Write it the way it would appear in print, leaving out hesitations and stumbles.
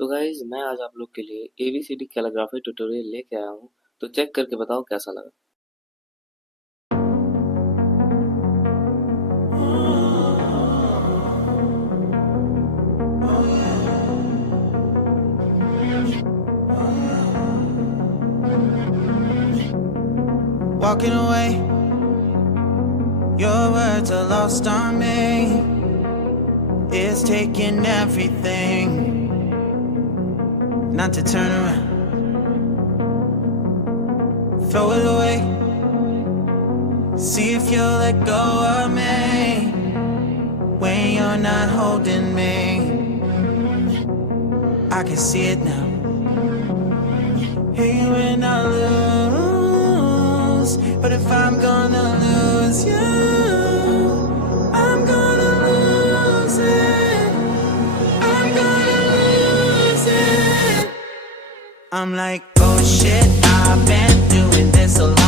तो गाइज मैं आज आप लोग के लिए ABCD कैलीग्राफी ट्यूटोरियल लेके आया हूँ। तो चेक करके बताओ कैसा लगा। Walking away, your words are lost on me. It's taking everything not to turn around. Throw it away, see if you'll let go of me when you're not holding me. I can see it now. Hey, when I lose, but if I'm gonna lose you, I'm gonna lose it. I'm gonna lose it. I'm like, oh shit, I've been doing this a lot.